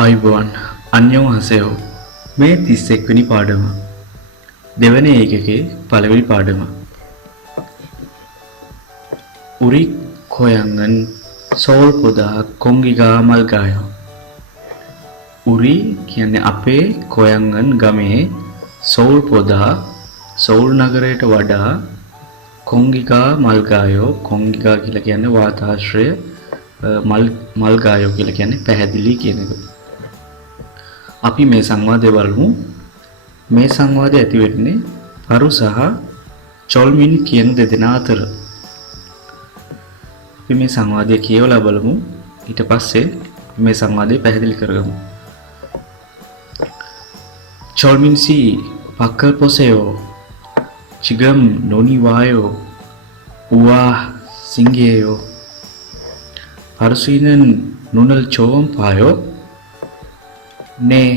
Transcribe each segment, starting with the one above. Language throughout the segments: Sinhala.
ආයුබෝවන් අන්‍යෝන්හසයෝ මේ 31 වෙනි පාඩම දෙවැනි ඒකකේ පළවෙනි පාඩම උරි කොයංගන් සෝල් පොදා කොංගිගා මල්ගායෝ උරි කියන්නේ අපේ කොයංගන් ගමේ සෝල් පොදා සෝල් නගරයට වඩා කොංගිගා මල්ගායෝ කොංගිගා කියලා කියන්නේ වාතාශ්‍රය මල්ගායෝ කියලා කියන්නේ පැහැදිලි කියන එක. අපි මේ සංවාදය බලමු. මේ සංවාදය ඇති වෙන්නේ පරු සහ චොල්මින් කියන දෙදෙනා අතර. අපි මේ සංවාදය කියවලා බලමු. ඊට පස්සේ මේ සංවාදය පැහැදිලි කරගමු. චොල්මින් සී පක්කල් පොසෙයෝ චිගම් නොනිවායෝ උවා සිංගේයෝ පරුසීනන් නුනල් චෝම් පායෝ නේ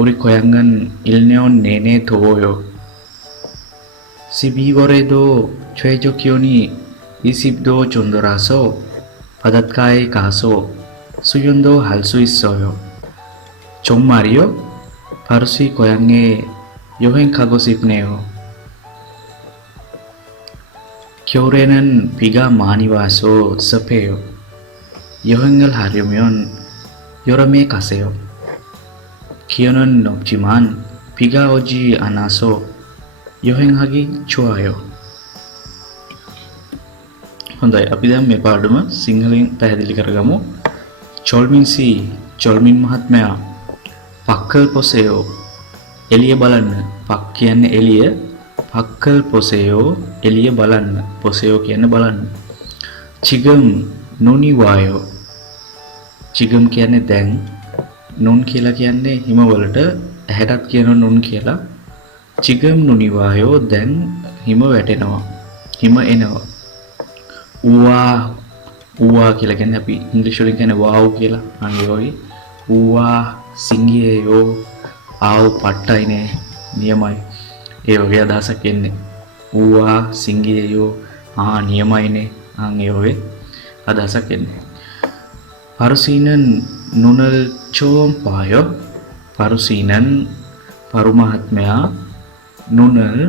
උරි කොයංගන් ඉල්නෙොන් නේනේ තෝයෝ සිබීවොරේදෝ ච්වේජොකියෝනි ඉසිබ්දෝ චුන්දොරාසෝ පදත්කායේ කාසෝ සුයුන්දෝ හල්සුයිස්සෝයෝ චොම්මාරියෝ පරුසී කොයංගේ යොහෙන් කගොසිප්නේයෝ क्योरेनन पिगा मानिवासो सपेयो योहंगल हार्यमियोन योरमे कासेयो कियोनन नोब्जिमान पिगा ओजी अनासो योहेंग हगी चुआयो හොඳයි අපි දැන් මේ පාඩම සිංහලෙන් පැහැදිලි කරගමු. චොල්මින් මහත්මයා පක්කල් පොසෙයෝ එළිය බලන්න. පක් කියන්නේ එළිය, පක්කල් පොසෙයෝ එළිය බලන්න. පොසෙයෝ කියන්නේ බලන්න. චිගම් නොනිවායෝ චිගම් කියන්නේ දැන්, නොන් කියලා කියන්නේ හිමවලට, ඇහැටත් කියන නොන් කියලා. චිගම් නොනිවායෝ දැන් හිම වැටෙනවා, හිම එනවා. ඌවා කියලා කියන්නේ අපි ඉංග්‍රීසි වලින් කියන්නේ වාව් කියලා. අනේ වගේ ඌවා සිංගියෝ ආව් පට්ටයිනේ නියමයි. ඒ වගේ අදහසක් එන්නේ. ඌවා සිංගියෝ නියමයිනේ. ඒ වගේ අදහසක් එන්නේ. පරුසීනන් නුනල් චෝම් පායෝ පරුසීනන් පරු මහත්මයා නුනල්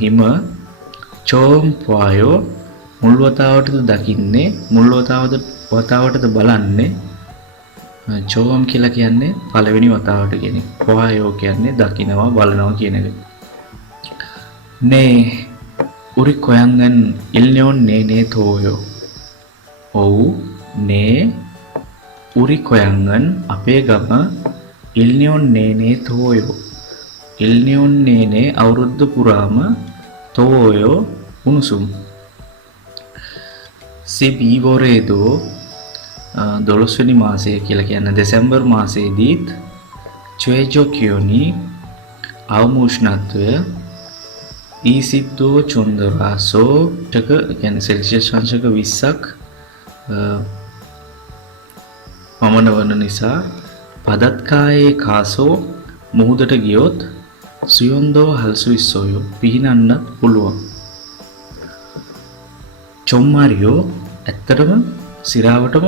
හිම චෝම් පායෝ මුල් වතාවටද දකින්නේ, මුල් වතාවටද බලන්නේ. චෝම් කියලා කියන්නේ පළවෙනි වතාවට කියන එක. පායෝ කියන්නේ දකිනවා, බලනවා කියන එක. නේ උරි කොයංගන් ඉල්නෙොන් නේනේ තෝයෝ. ඔව් නේ උරි කොයංගන් අපේ ගම ඉල්නෙොන් නේනේ තෝයෝ. ඉල්නෙොන් නේනේ අවුරුද්ද පුරාම තෝයෝ උණුසුම්. සිබීවොරේදෝ 12 වෙනි මාසය කියලා කියන්නේ දෙසැම්බර් මාසයේදීත් ච්වේජොකියෝනි අවම උෂ්ණත්වය ඊසිබ්දෝ චොන්දරාසෝ ටක කියන්නේ සෙල්සියස් අංශක 20ක් පමණ වන නිසා පදත්කායේ කාසෝ මුහුදට ගියොත් සුයොන්දෝ හල්සුයිස්සෝයෝ පිහිනන්නත් පුළුවන්. චොම්මාරියෝ ඇත්තටම සිරාවටම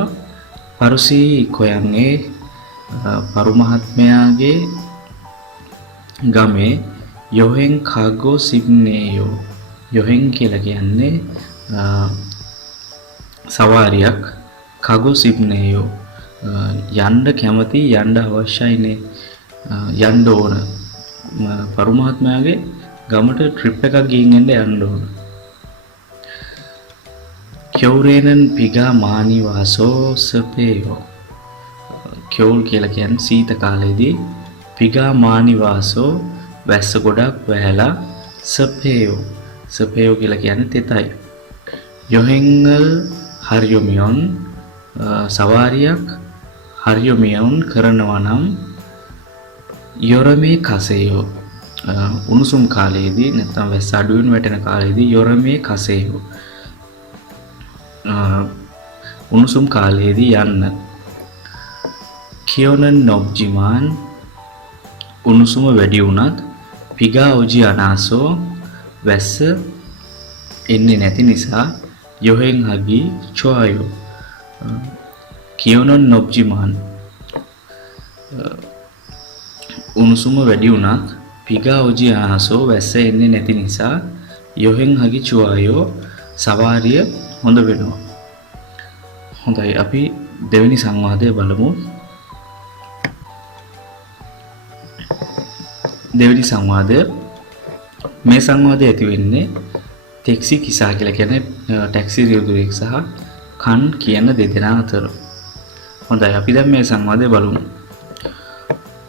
පරුසී කොයන්ගේ පරු මහත්මයාගේ ගමේ යොහෙන් කාගෝ සිබ්නේයෝ. යොහෙන් කියලා කියන්නේ සවාරියක්. කාගෝ සිබ්නේයෝ යන්න කැමති, යන්න අවශ්‍යයිනේ, යන්න ඕන. පරු මහත්මයාගේ ගමට ට්‍රිප් එකක් ගිහින් යන්න ඕන. කියෝරේනන් පිගා මානිවාසෝ සපේයෝ. කියෝල් කියලා කියන්නේ සීත කාලයේදී, පිගා මානිවාසෝ වැස්ස ගොඩක් වැහැලා, සපේයෝ සපේයෝ කියලා කියන්නේ තෙතයි. යොහෙන්ගල් හර්යොමියොන් සවාරියක් හර්යොමියොන් කරනවා නම් යොරමේ කසේයෝ උණුසුම් කාලයේදී නැත්නම් වැස්ස අඩුවෙන් වැටෙන කාලයේදී යොරමේ කසේයෝ උණුසුම් කාලයේදී යන්න. කියෝනන් නොබ්ජිමාන් උණුසුම වැඩි වුණත්, පිගා ඔජි අනාසෝ වැස්ස එන්නේ නැති නිසා යොහෙන් හගි චොයෝ කියෝනන් නොබ්ජිමාන් උණුසුම වැඩි වුණත් පිගා ඔජි ආහසෝ වැස්ස එන්නේ නැති නිසා යොහෙන් හගි චුවායෝ සවාරිය හොඳ වෙනවා. හොඳයි අපි දෙවෙනි සංවාදය බලමු. දෙවෙනි සංවාදය මේ සංවාදය ඇති වෙන්නේ ටැක්සි කිසා කියලා කියන්නේ ටැක්සි රියදුරෙක් සහ කන් කියන දෙදෙනා අතර. හොඳයි අපි දැන් මේ සංවාදය බලමු.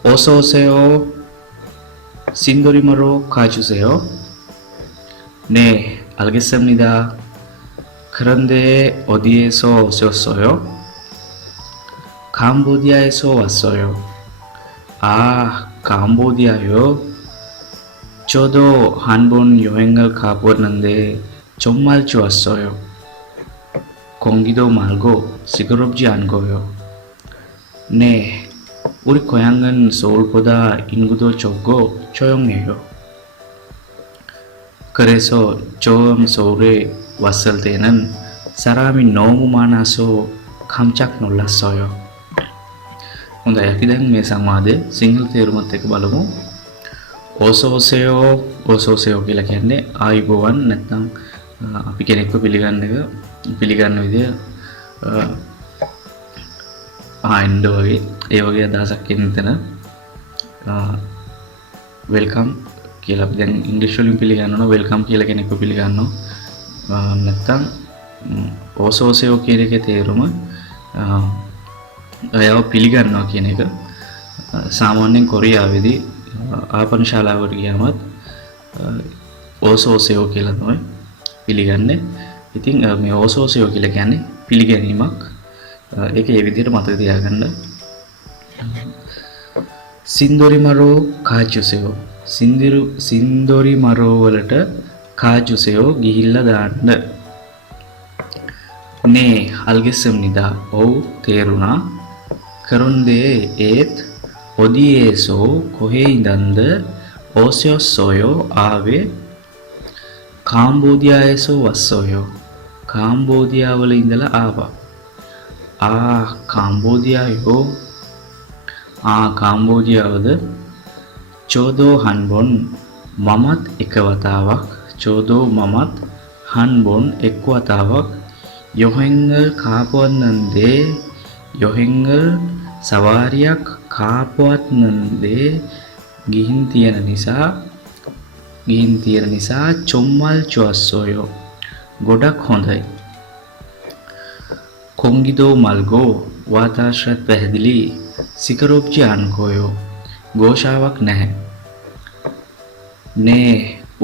ඔසෝසෙෝ 신도리마로 가주세요. 네, 알겠습니다. 그런데 어디에서 오셨어요? 캄보디아에서 왔어요. 아, 캄보디아요? 저도 한 번 여행을 가보았는데 정말 좋았어요. 공기도 맑고 시끄럽지 않고요. 네, 우리 고향은 서울보다 인구도 적고 조용해요. 그래서 처음 서울에 왔을 때는 사람이 너무 많아서 깜짝 놀랐어요. හොඳයි අපි දැන් මේ සංවාදයේ සිංහල තේරුමත් එක්ක බලමු. ඔසෝසෙෝ කියලා කියන්නේ ආයිබෝවන් නැත්නම් අපි කෙනෙක්ව පිළිගන්න විදිය ආයෙන්ද වගේ ඒ වගේ අදහසක් එන්න වෙල්කම් කියලා අපි දැන් ඉංග්‍රීසි වලින් පිළිගන්නවා වෙල්කම් කියලා කෙනෙක්ව පිළිගන්නවා නැත්නම් ඔසෝසෙෝ කියන එකේ තේරුම ඔයාව පිළිගන්නවා කියන එක. සාමාන්‍යයෙන් කොරියාවේදී ආපන ශාලාවට ගියාමත් ඔසෝසෙෝ කියලා තමයි පිළිගන්නේ. ඉතින් මේ ඔසෝසෙෝ කියලා කියන්නේ පිළිගැනීමක්. ඒක ඒ විදිහට මතක තියාගන්න. සින්දොරිමරෝ කාජුසෙෝ සින්දොරිමරෝ වලට කාජුසෙෝ ගිහිල්ලා දාන්න. නේ 알겠습니다. ඔව් තේරුණා. 그런데 ඒත් 어디에서 කොහේ ඉඳන්ද 오셨어요 ආවේ කාම්බෝදියා에서 왔어요. කාම්බෝදියා වල ඉඳලා ආවා. කාම්බෝදියායෝ කාම්බෝදියාවද චෝදෝ හන්බොන් මමත් එක වතාවක් චෝදෝ මමත් හන්බොන් එක් වතාවක් යොහෙන්ගල් කාපුවන්නන්දේ යොහෙන්ගල් සවාරියක් කාපුවත්නන්දේ ගිහින් තියෙන නිසා චොම්මල් චුවස්සෝයෝ ගොඩක් හොඳයි. කොංගිදෝ මල්ගෝ වාතාශ්‍රත් පැහැදිලි සිකරොප්ජි අන්කෝයෝ ഘോഷාවක් නැහැ. නේ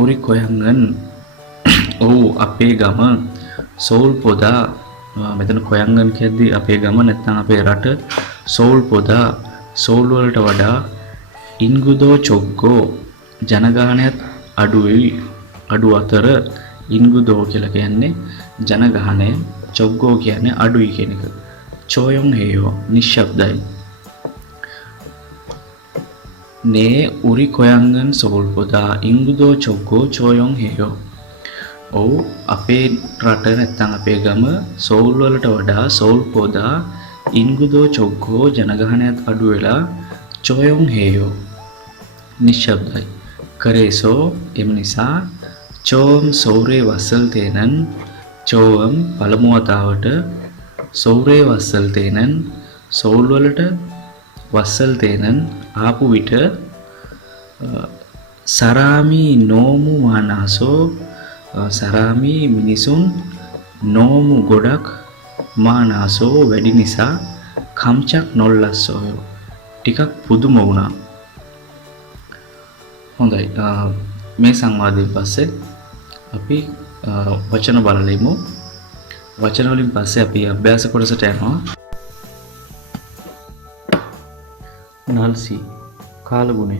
උරි කොයංගන් ඔව් අපේ ගම සෝල් පොදා මෙතන කොයංගන් කියද්දි අපේ ගම නැත්නම් අපේ රට සෝල් පොදා සෝල් වලට වඩා ඉන්ගුදෝ චොග්ගෝ ජනගහනයත් අඩු අතර ඉන්ගුදෝ කියලා කියන්නේ ජනගහනය චොග්ගෝ කියන්නේ අඩුයි කියන එක. චෝයොන් හේයෝ නිශ්ශබ්දයි. නේ උරි කොයංගන් සෝල් පොදා ඉන්ගුදෝ චොග්ගෝ චෝයොන් හේයෝ. ඔව් අපේ රට නැත්නම් අපේ ගම සෝල් වලට වඩා සෝල් පොදා ඉන්ගුදෝ චොග්ගෝ ජනගහනයත් අඩු වෙලා චෝයොන් හේයෝ නිශ්ශබ්දයි. කරේසෝ එම නිසා චෝම් සෞරේ වස්සල් තේනන් චෝම් පළමු වතාවට සෞරේ වස්සල් තේනන් සෝල් වලට වස්සල් තේනන් ආපු විට සරාමි නෝමු මානසෝ සරාමි මිනිසුන් නෝමු ගොඩක් මානසෝ වැඩි නිසා කම්චක් නොල්ලස්සෝයෝ ටිකක් පුදුම වුණා. හොඳයි මේ සංවාදයෙන් පස්සේ අපි වචන බලලෙමු. වචන වලින් පස්සේ අපි අභ්‍යාස කොටසට යනවා. නල්සි කාලගුණය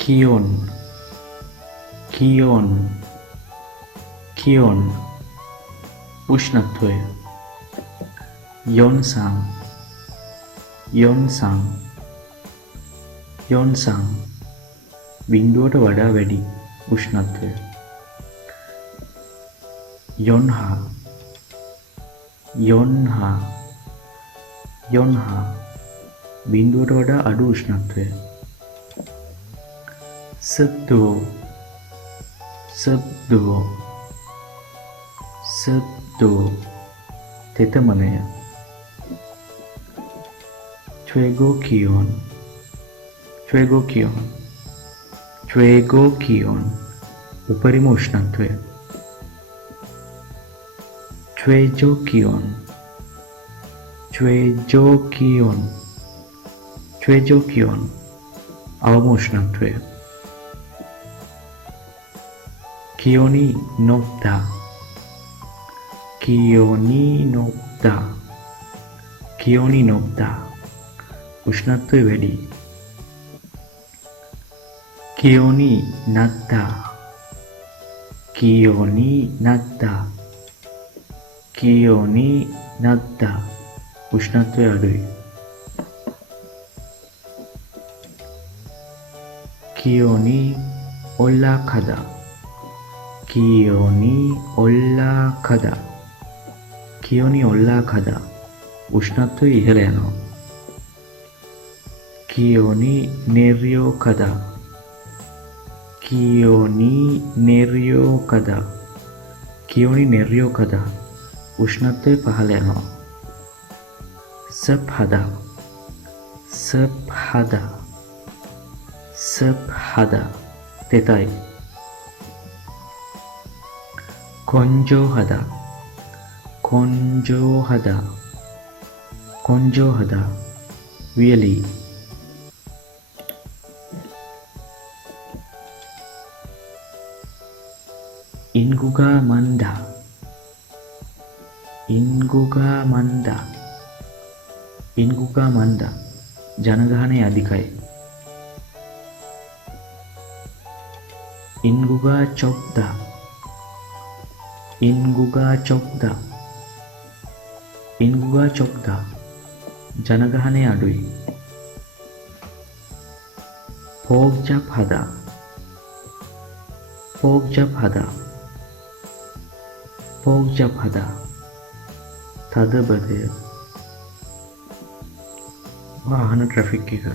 කියොන් උෂ්ණත්වය යොන්සං බිංදුවට වඩා වැඩි උෂ්ණත්වය. යොන්හා බිඳුවට වඩා අඩු උෂ්ණත්වය. සබ්දෝ සබ්දෝ සබ්දෝ තෙතමනය. ච්වේගෝකියොන් ච්වේගෝකියොන් ච්වේගෝකියොන් උපරිම උෂ්ණත්වය. ච්වේජෝකියොන් ච්වේජෝකියොන් ච්වේජෝකියොන් අවම උෂ්ණත්වය. කියෝනි නොබ්දා කියෝනි නොබ්දා කියෝනි නොබ්දා උෂ්ණත්වය වැඩි. කියෝනි නත්තා කියෝනි නත්තා කියෝනි නත්තා උෂ්ණත්වය අඩුයි. කියෝනි ඔල්ලා කදා කියෝනි ඔල්ලා කදා කියෝනි ඔල්ලා කදා උෂ්ණත්වය ඉහළ යනවා. කියෝනි නෙර්යෝ කදා කියෝනි නෙර්යෝ කදා කියෝනි නෙර්යෝ කදා උෂ්ණත්වය පහළ යනවා. සබ්හදා සබ්හදා සබ්හදා තෙතයි. කොන්ජෝ හදා කොන්ජෝ හදා කොන්ජෝ හදා වියලී. ඉන්ගුගා මන්දා ඉන්ගුගා මන්දා ඉන්ගුගා මන්දා ජනගහනය අධිකයි. ඉන්ගුගා චොක්දා ඉන්ගුගා චොක්දා ඉන්ගුගා චොක්දා ජනගහනය අඩුයි. පෝග්ජප් හදා පෝග්ජප් හදා පෝග්ජප් හදා තදබදය. වාහන ට්‍රැෆික් එක.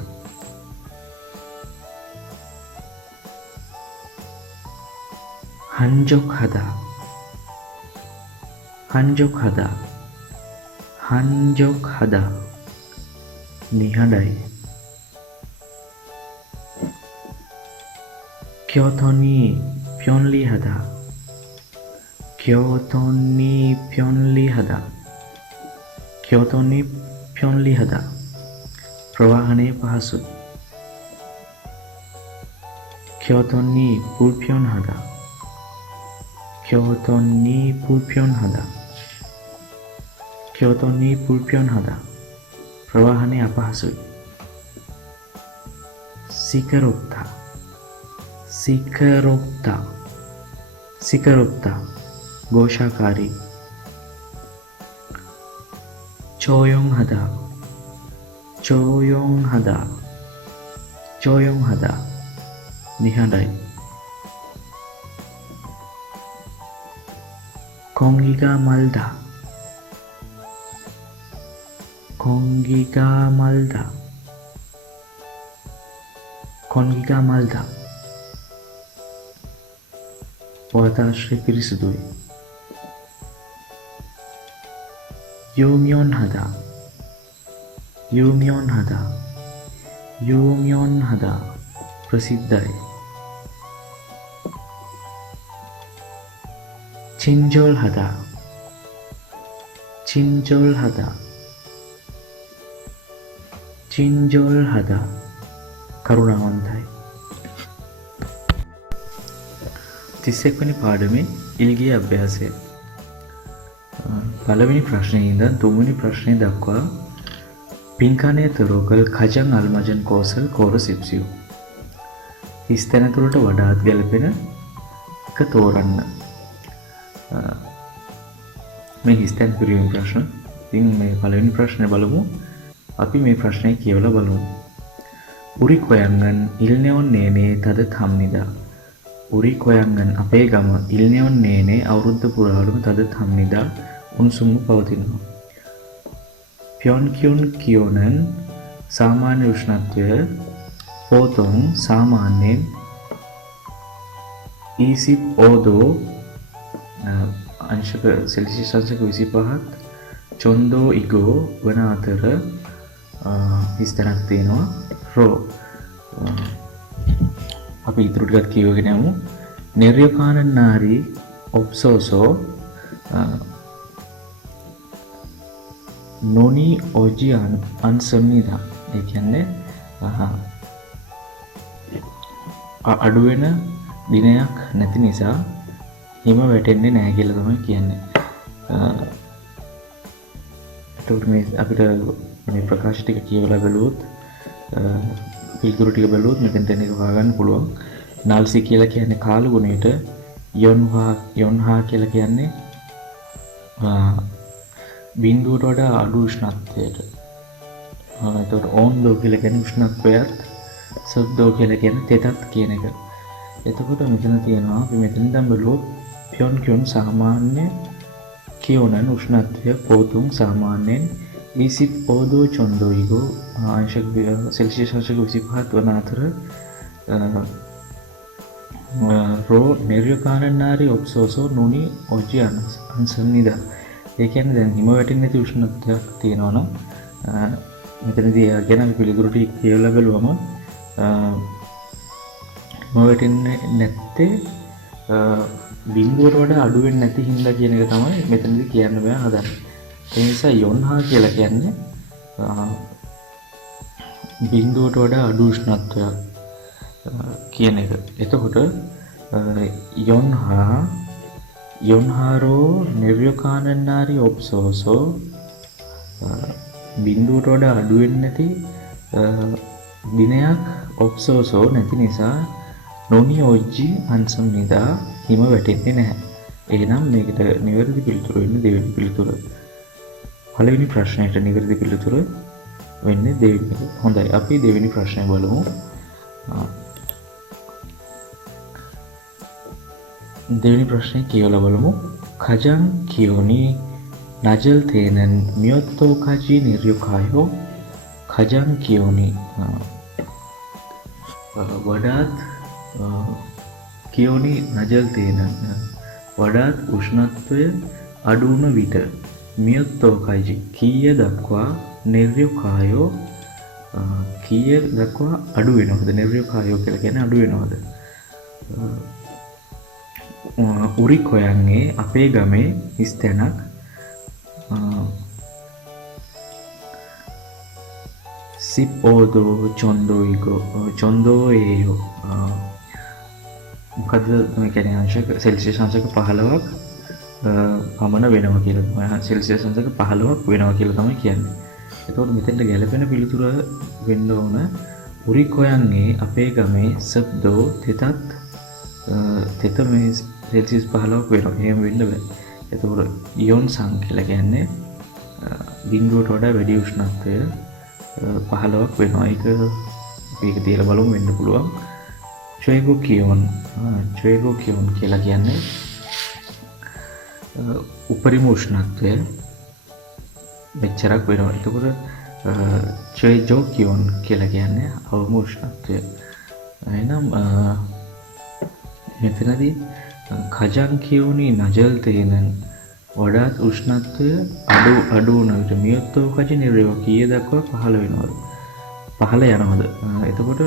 හන්ජොක් හදා හන්ජොක් හදා හන්ජොක් හදා නිහඬයි. क्योथोनी प्योनली हदा क्योथोनी प्योनली हदा क्योथोनी प्योनली हदा प्रवाहने पहसु. क्योथोनी पुल्प्योन हदा क्योथोनी पुल्प्योन हदा क्योथोनी पुल्प्योन हदा प्रवाहने अपहसु. सिकरोक्ता सिकरोक्ता सिकरोक्ता घोषाकारी. चोयोंग हदा चोयोंग हदा चोयोंग हदा निहांडाई. कोंगिगा मल्दा कोंगिगा मल्दा कोंगिगा मल्दा वाताश्री पिरिसुदुई. यूम्योन हदा यूम्योन हदा यूम्योन हदा प्रसिद्धයි. चिंजोल हदा चिंजोल हदा चिंजोल हदा කරුණාවන්තයි. 31 වෙනි පාඩමේ ඉල්ගිය අභ්‍යාසය. පළවෙනි ප්‍රශ්නේ ඉඳන් 3 වෙනි ප්‍රශ්නේ දක්වා පින්කණය තොරෝකල් කජන් අල්මජන් කෝසල් කෝර සිප්සියු. හිස්තැන තුළට වඩාත් ගැලපෙන එක තෝරන්න. මේ හිස්තැන් පිරීම ප්‍රශ්න. ඉතින් මේ පළවෙනි ප්‍රශ්නේ බලමු. අපි මේ ප්‍රශ්නේ කියවලා බලමු. උරි කොයංගන් ඉල්නෙොන් නේනේ තද තම්නිදා. උරි කොයංගන් අපේ ගම ඉල්නෙොන් නේනේ අවුරුද්ද පුරාවටම තද තම්නිදා උණුසුම්ව පවතිනවා. Pyeongkyun කියෝනන් සාමාන්‍ය උෂ්ණත්වය 보통 සාමාන්‍යයෙන් 25도 අංශක සෙල්සියස් අංශක 25ක් චොන්දෝ ඉගෝ වන අතර විස්තරයක් තියෙනවා. රෝ අපි ඊටු ටිකක් කියවගෙන යමු. නිර්යකානන් නාරි ඔප්සෝසෝ නොනි ඔජියන් අන්සම්නිදා. ඒ කියන්නේ අඩු වෙන දිනයක් නැති නිසා හිම වැටෙන්නේ නැහැ කියලා තමයි කියන්නේ. ඒකට මේ අපිට මේ ප්‍රකාශ ටික කියවලා බලුවොත් පිළිතුරු ටික බලුවොත් මෙතෙන් තැනක හොයාගන්න පුළුවන්. නාල්සි කියලා කියන්නේ කාලු ගුණයට, යොන්හා කියලා කියන්නේ බිඳුවට වඩා අඩු උෂ්ණත්වයට. එතකොට ඕන්දෝ කියලා කියන්නේ උෂ්ණත්වයත්, සබ්දෝ කියලා කියන්නේ තෙතත් කියන එක. එතකොට මෙතන තියෙනවා අපි මෙතන දැන් බලුවොත් Pyeongkyun සාමාන්‍ය කියෝනන් උෂ්ණත්වය 보통 සාමාන්‍යයෙන් 25도 정도이고 අංශක සෙල්සියස් අංශක 25 වන අතර රෝ නිර්යකානනාරි ඔප්සෝසෝ නොනි ඔජි අන්සම්නිදා. ඒ කියන්නේ දැන් හිම වැටෙන්නේ නැති උෂ්ණත්වයක් තියෙනවා නම් මෙතනදී ගැන අපි පිළිතුරු ටික කියලා බලුවම හිම වැටෙන්නේ නැත්තේ බිඳුවට වඩා අඩු වෙන්නේ නැති හින්දා කියන එක තමයි මෙතනදී කියන්න බෑ හදන්නේ. ඒ නිසා යොන්හා කියලා කියන්නේ බිඳුවට වඩා අඩු උෂ්ණත්වයක් කියන එක. එතකොට යොන්හාරෝ නිර්යකානනාරි ඔප්සෝසෝ බිඳුවට වඩා අඩු වෙන්නේ නැති දිනයක් ඔප්සෝසෝ නැති නිසා නොනි ඔජ්ජි අන්සම්නිදා හිම වැටෙන්නේ නැහැ. එහෙනම් මේකට නිවැරදි පිළිතුර වෙන්නේ දෙවෙනි පිළිතුර. පළවෙනි ප්‍රශ්නයට නිවැරදි පිළිතුර වෙන්නේ දෙවෙනි එක. හොඳයි අපි දෙවෙනි ප්‍රශ්නය බලමු. දෙවෙනි ප්‍රශ්නේ කියලා බලමු. 가장 기온이 낮을 때는 몇 도까지 내려가요? 가장 기온이 වඩාත් කියෝනි නජල් තේන වඩාත් උෂ්ණත්වය අඩු වුණ විට මියොත්තෝකයිජි කීය දක්වා නිර්යෝකායෝ කීය දක්වා අඩු වෙනවද? නිර්යෝකායෝ කියලා කියන්නේ අඩු වෙනවද? උරි කොයන්ගේ අපේ ගමේ ස්ථානක් සිප්පෝදෝ චොන්දෝ ඒයෝ මොකද මේ කියන්නේ අංශක සෙල්සියස් අංශක 15ක් පමණ වෙනවා කියලා තමයි. සෙල්සියස් අංශක 15ක් වෙනවා කියලා තමයි කියන්නේ. එතකොට මෙතෙන්ට ගැලපෙන පිළිතුර වෙන්න ඕන උරි කොයන්ගේ අපේ ගමේ සබ්දෝ තෙත මේ සෙල්සියස් 15ක් වෙනවා. එහෙම වෙන්න බෑ. එතකොට යොන් සං කියලා කියන්නේ බිඳුවට වඩා වැඩි උෂ්ණත්වය 15ක් වෙනවා. ඒක තියලා බලමු වෙන්න පුළුවන්. චොයිගෝ කියෝන් කියලා කියන්නේ උපරිම උෂ්ණත්වය මෙච්චරක් වෙනවා. එතකොට චොයිජෝ කියෝන් කියලා කියන්නේ අවම උෂ්ණත්වය. එහෙනම් මෙතනදී 가장 기온이 낮을 때는 වඩාත් උෂ්ණත්වය අඩු වුණ විට මියොත්තෝකජි නිර්යෝ කීය දක්වා පහළ වෙනවද? පහළ යනවද? එතකොට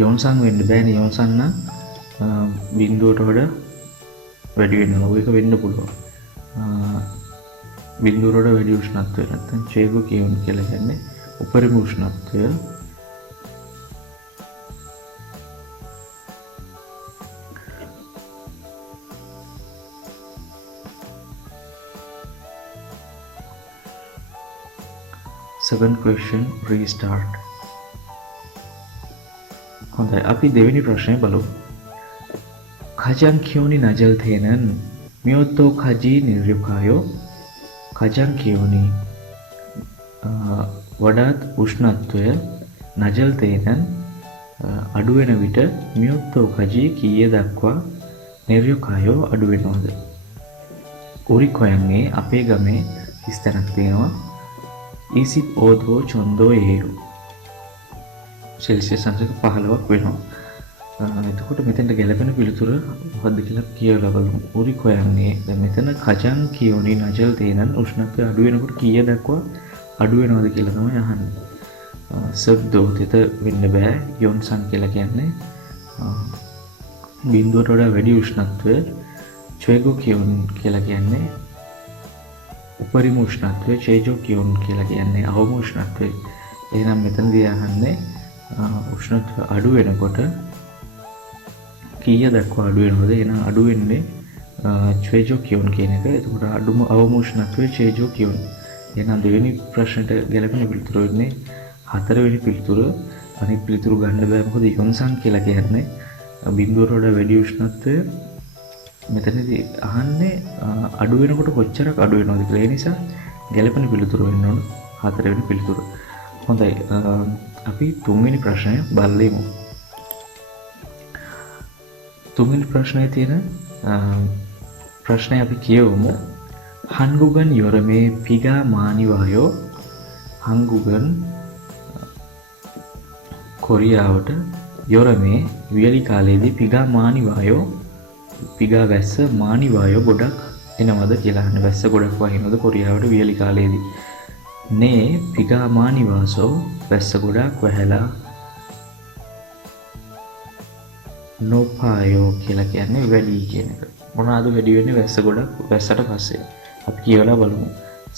යොන්සන් වෙන්න බෑනේ. යොන්සන් නම් බිඳුවට වඩා වැඩි වෙනවා. ඒක වෙන්න පුළුවන්. බිඳුවට වඩා වැඩි උෂ්ණත්වය නැත්නම් චේගෝ කියෝන් කියලා කියන්නේ උපරිම උෂ්ණත්වය. Second question restart. හොඳයි අපි දෙවෙනි ප්‍රශ්නය බලමු. 가장 기온이 낮을 때는 몇 도까지 내려가요? 가장 기온이 වඩාත් උෂ්ණත්වය 낮을 때는 අඩු වෙන විට 몇 도까지 කීය දක්වා 내려가요 අඩු වෙනවද? උරි කොයන්ගේ අපේ ගමේ ස්තැනක් තියෙනවා. ඊසිප් ඕදෝ චොන්දෝ ඒයෝ සෙල්සියස් අංශක 15ක් වෙනවා. එතකොට මෙතෙන්ට ගැලපෙන පිළිතුර මොකද්ද කියලා කියලා බලමු. උරි කොයන්නේ දැන් මෙතන කජන් කියෝනි නජල් තේනන් උෂ්ණත්වය අඩු වෙනකොට කීය දක්වා අඩු වෙනවද කියලා තමයි අහන්නේ. සබ්දෝ තෙත වෙන්න බෑ. යොන්සන් කියලා කියන්නේ බිඳුවට වඩා වැඩි උෂ්ණත්වය. චේගෝ කියෝන් කියලා කියන්නේ උපරිම උෂ්ණත්වය. චේජෝ කියෝන් කියලා කියන්නේ අවම උෂ්ණත්වය. එහෙනම් මෙතනදී අහන්නේ උෂ්ණත්වය අඩු වෙනකොට කීය දක්වා අඩු වෙනවද? එහෙනම් අඩු වෙන්නේ චේජෝ කියෝන් කියන එක. එතකොට අඩුම අවම උෂ්ණත්වය චේජෝ කියෝන්. එහෙනම් දෙවෙනි ප්‍රශ්නෙට ගැලපෙන පිළිතුර වෙන්නේ හතරවෙනි පිළිතුර. අනිත් පිළිතුරු ගන්න බෑ මොකද යොන්සන් කියලා කියන්නේ බිඳුවට වඩා වැඩි උෂ්ණත්වය. මෙතනදී අහන්නේ අඩු වෙනකොට කොච්චරක් අඩු වෙනවද කියලා. ඒ නිසා ගැලපෙන පිළිතුර වෙන්න ඕන හතරවෙනි පිළිතුර. හොඳයි. අපි තුන්වෙනි ප්‍රශ්නය බලමු. තුන්වෙනි ප්‍රශ්නයේ තියෙන ප්‍රශ්නය අපි කියවමු. 한국은 여름에 비가 많이 와요. 한국은 කොරියාවට යොරමේ වියලි කාලයේදී පිගා මානි වායෝ පිගා වැස්ස මානි වායෝ ගොඩක් එනවද කියලා අහන්නේ. වැස්ස ගොඩක් වහිනවද කොරියාවට වියලි කාලයේදී? නේ පිගා මානි වාසෝ වැස්ස ගොඩක් වැහැලා නොපායෝ කියලා කියන්නේ වැඩි කියන එක. මොනවාද වැඩි වෙන්නේ වැස්ස ගොඩක් වැස්සට පස්සේ? අපි කියවලා බලමු.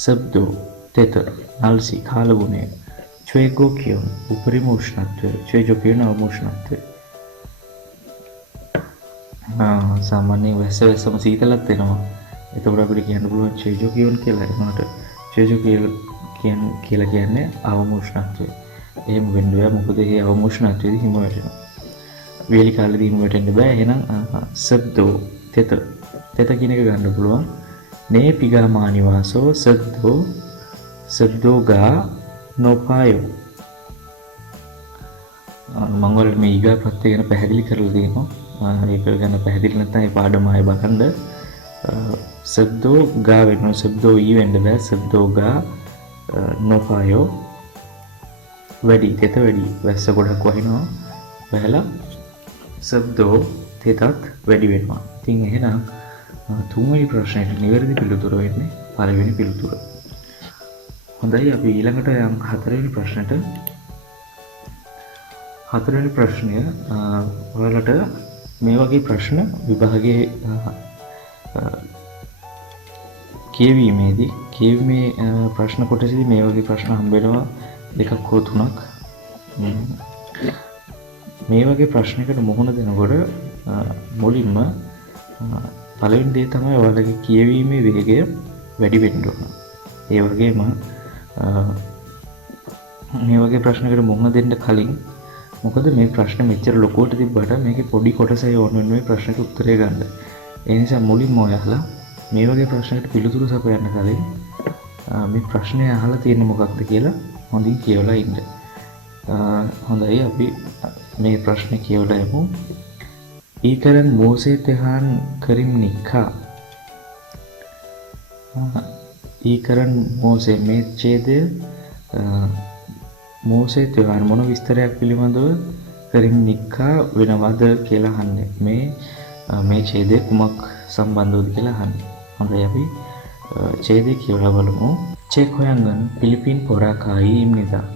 සබ්දෝ තෙත නල්සි කාලගුණය චේගෝ කියෝන් උපරිම උෂ්ණත්වය චේජෝ කියන අවම උෂ්ණත්වය. සාමාන්‍යයෙන් වැස්සම සීතලක් වෙනවා. එතකොට අපිට කියන්න පුළුවන් චේජෝ කියෝන් කියලා. ඒකට චේජෝ කියලා කියන්නේ අවම උෂ්ණත්වය. එහෙම වෙන්න බෑ මොකද මේ අවම උෂ්ණත්වයේදී හිම වැටෙනවා. වේලි කාලේදී හිම වැටෙන්න බෑ. එහෙනම් සබ්දෝ තෙත කියන එක ගන්න පුළුවන්. නේ පිගා මානි වාසෝ සබ්දෝ ගා නොපායෝ. මම වල මේ ඊගා ප්‍රත්‍ය ගැන පැහැදිලි කරලා තියෙනවා. ඒක ගැන පැහැදිලි නැත්නම් ඒ පාඩම ආයෙ බලන්න. සබ්දෝ ගා වෙනවා. සබ්දෝ ඊ වෙන්න බෑ. සබ්දෝ ගා නොපායෝ වැඩි තෙත වැඩි වැස්ස ගොඩක් වහිනවා. වැහලා සබ්දෝ තෙතත් වැඩි වෙනවා. ඉතින් එහෙනම් තුන්වෙනි ප්‍රශ්නෙට නිවැරදි පිළිතුර වෙන්නේ පළවෙනි පිළිතුර. හොඳයි අපි ඊළඟට යම් හතරවෙනි ප්‍රශ්නෙට. හතරවෙනි ප්‍රශ්නය ඔයාලට මේ වගේ ප්‍රශ්න විභාගයේ කියවීමේ ප්‍රශ්න කොටසදී මේ වගේ ප්‍රශ්න හම්බ වෙනවා දෙකක් හෝ තුනක්. මේ වගේ ප්‍රශ්නයකට මුහුණ දෙනකොට මුලින්ම පළවෙනි දේ තමයි ඔයාලගේ කියවීමේ වේගය වැඩි වෙන්න ඕන. ඒ වගේම මේ වගේ ප්‍රශ්නකට මුහුණ දෙන්න කලින් මොකද මේ ප්‍රශ්න මෙච්චර ලොකුවට තිබ්බට මේකේ පොඩි කොටසයි ඕන වෙන මේ ප්‍රශ්නෙට උත්තරය ගන්න. ඒ නිසා මුලින්ම ඔයාලා මේ වගේ ප්‍රශ්නකට පිළිතුරු සපයන්න කලින් මේ ප්‍රශ්නේ අහලා තියෙන්නේ මොකක්ද කියලා හොඳින් කියවලා ඉන්න. හොඳයි අපි මේ ප්‍රශ්නේ කියවලා යමු. ඊකරන් මෝසේ තෙහාන් කරිම් නික්ඛා ඊකරන් මෝසේ මේ ඡේදය මෝසේ තෙහාන් මොන විස්තරයක් පිළිබඳව කරිම් නික්ඛා වෙනවද කියලා අහන්නේ. මේ ඡේදය කුමක් සම්බන්ධවද කියලා අහන්නේ. හොඳයි අපි ඡේදය කියවලා බලමු. චෙක් හොයංගන් පිලිපින් පොරාකායි ඉම්නිදා.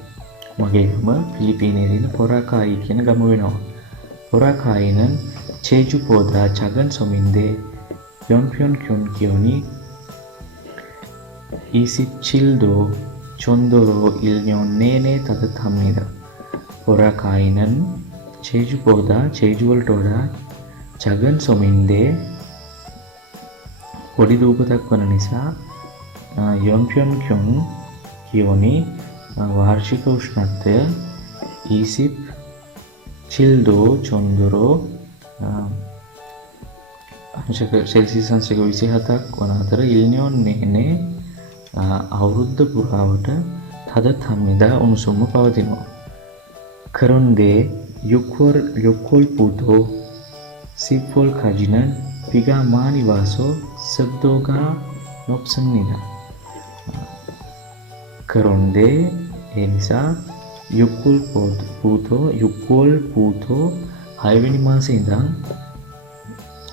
මගේ ගම පිලිපීනයේ තියෙන පොරාකායි කියන ගම වෙනවා. පොරාකායිනන් චේජු පෝදා චගන් සොමින්දේ යොන්පියොන් kyun කියෝනි ඊසිප් චිල්දෝ චොන්දොරෝ ඉල්ඤොන් නේනේ තද තම්නිද. පොරාකායිනන් චේජු පෝදා චේජු වලට වඩා චගන් සොමින්දේ පොඩි දූපතක් වන නිසා යොන්පියොන් kyun කියෝනි වාර්ෂික උෂ්ණත්වය ඊසිප් චිල්දෝ චොන්දොරෝ අංශක සෙල්සියස් අංශක 27ක් වන අතර ඉල්නියොන් නේනේ අවුරුද්ද පුරාවට තද තම්නිදා උණුසුම්ම පවතිනවා. කරුන්දේ යොක්කොල් පුතෝ සිප්පොල් කජිනන් පිගා මානි වාසෝ සබ්දෝගා නොප්සම්නිදා. කරොන්දේ ඒ නිසා යුක්කුල් පූතෝ 6 වෙනි මාසේ ඉඳන්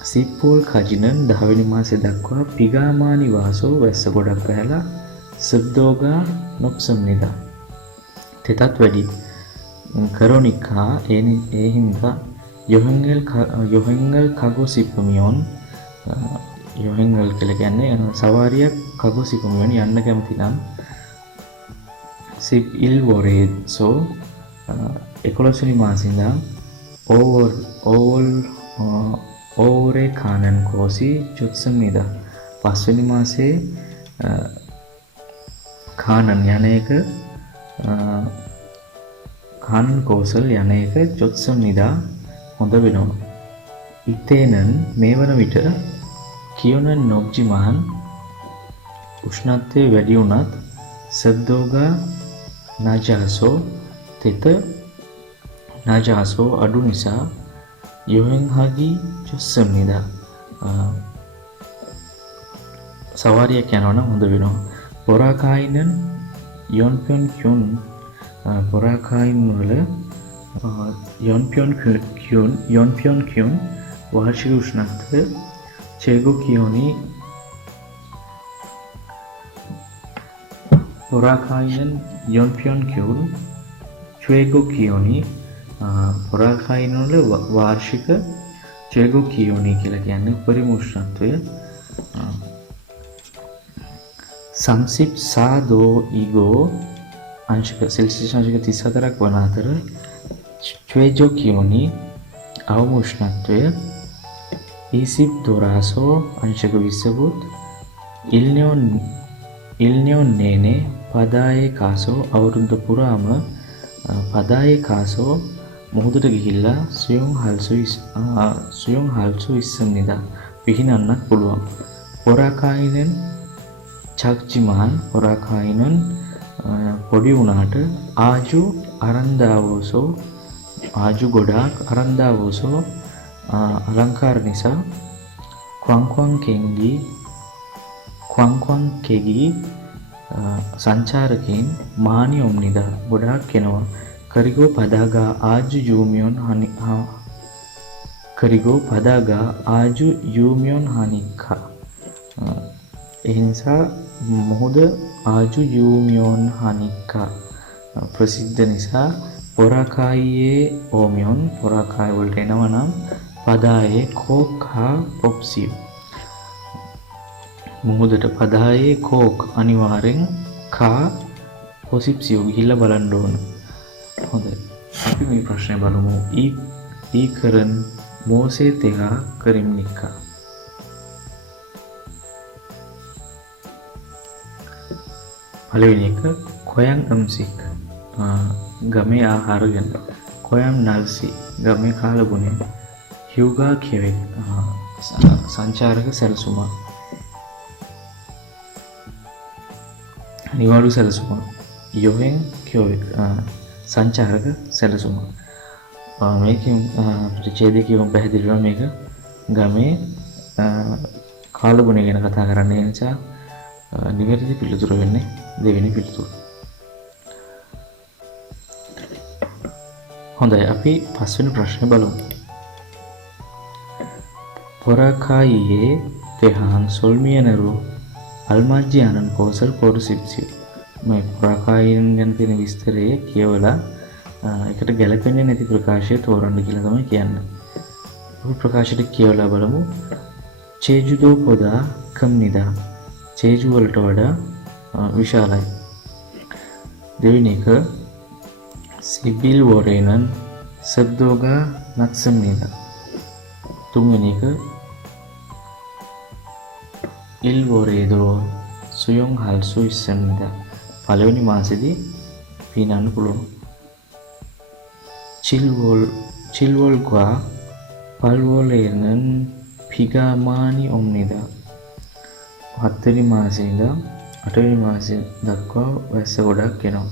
සිප්පෝල් කජිනන් 10 වෙනි මාසේ දක්වා පිගාමානි වාසෝ වැස්ස ගොඩක් පැහැලා සබ්දෝගා නොක්සම්නිදා තෙතත් වැඩි කරොනිකා ඒ හින්දා යොහෙන්ගල් කගොසිපමියොන් යොහෙන්ගල් කියලා කියන්නේ සවාරියක් කගොසිපමියොන් යන්න කැමති නම් සිප් ඉල් වොරේසෝ 11 වෙනි මාසේ ඉඳන් ඕරේ කානන් කෝසි චොත්සම්නිදා 5 වෙනි මාසේ කානන් යන එක කානන් කෝසල් යන එක චොත්සම්නිදා හොඳ වෙනවා. ඉතේනන් මේ වන විට කියොනන් නොබ්ජිමාන් උෂ්ණත්වය වැඩි වුණත් සද්දෝගා නජාසෝ තෙත නජාසෝ අඩු නිසා යොහෙන් හගි චොස්සම්නිදා සවාරියක් යනවා නම් හොඳ වෙනවා. පොරාකායිනන් යොන්පියොන් කියුන් පොරාකායින් වල යොන්පියොන් කියුන් වාර්ෂික උෂ්ණත්වය චේගෝ කියෝනි පොරාකායිනන් යොන්පියොන් කියුන් චේගෝ කියෝනි පොරාකායින් වල වාර්ෂික චේගෝ කියෝනි කියලා කියන්නේ උපරිම උෂ්ණත්වය සංසිප් සාදෝ ඊගෝ අංශක සෙල්සියස් අංශක 34ක් වන අතර චේජෝ කියෝනි අවම උෂ්ණත්වය ඊසිප් දොරාසෝ අංශක 20 ඉල්නියොන් නේනේ පදායේ කාසෝ අවුරුද්ද පුරාම පදායේ කාසෝ මුහුදට ගිහිල්ලා සුයොන් හල්සු ඉස්සන්නිදා පිහිනන්නත් පුළුවන්. පොරාකායිනෙන් චක්චිමාන් පොරාකායිනන් පොඩි වුණාට ආජු අරන්දාවෝසෝ ආජු ගොඩාක් අරන්දාවෝසෝ අලංකාර නිසා ක්වංක්වං කෙගී සංචාරකයන් මානි ඔම්නිදා ගොඩාක් එනවා. කරිගෝ පදාගා ආජු යූමියොන් හනික්කා ඒ නිසා මුහුද ආජු යූමියොන් හනික්කා ප්‍රසිද්ධ නිසා පොරාකායියේ ඕමියොන් පොරාකාය වලට එනවා නම් පදායේ කෝක් හා පොප්සිව් මුහුදට පදායේ කෝක් අනිවාර්යෙන් කා පොසිප්සිව් ගිහිල්ලා බලන්න ඕන. හොඳයි. අපි මේ ප්‍රශ්නේ බලමු. ඊ කරන් මෝසේ තෙහා කරිම්නික්කා පළවෙනි එක කොයන් අම්සික් ගමේ ආහාර ගැන කොයම් නල්සි ගමේ කාලගුණය හියුගා කෙවෙක් සංචාරක සැලසුම නිවාඩු සැලසුම යොහෙන් කෙවෙක් සංචාරක සැලසුම මේකෙන් ප්‍රතිචේදකයන් පැහැදිලිව මේක ගමේ කාලගුණය ගැන කතා කරන්නේ. ඒ නිසා නිවැරදි පිළිතුර වෙන්නේ දෙවෙනි පිළිතුර. හොඳයි අපි පස්වෙනි ප්‍රශ්නේ බලමු. පොරාකායියේ තෙහාන් සොල්මියනරු අල්මාජ්‍යානන් කෝසල් පොරසිප්සිව් මේ පොරාකායින් ගැන තියෙන විස්තරය කියවලා එකට ගැලපෙන්නේ නැති ප්‍රකාශය තෝරන්න කියලා තමයි කියන්නේ. අපි ප්‍රකාශයට කියවලා බලමු. චේජුදෝ පොදා කම්නිදා චේජු වලට වඩා විශාලයි. දෙවෙනි එක සිබිල් වොරේනන් සබ්දෝගා නක්සම්නිදා. තුන්වෙනි එක ඉල් වොරේදෝ සුයොන් හල්සු ඉස්සම්නිදා. පළවෙනි මාසෙදී පීනන්න පුළුවන්. චිල්වොල් ගා පල්වොලේනන් පිගාමානි ඔම්නිදා. 7 වෙනි මාසේ ඉඳන් 8 වෙනි මාසේ දක්වා වැස්ස ගොඩක් එනවා.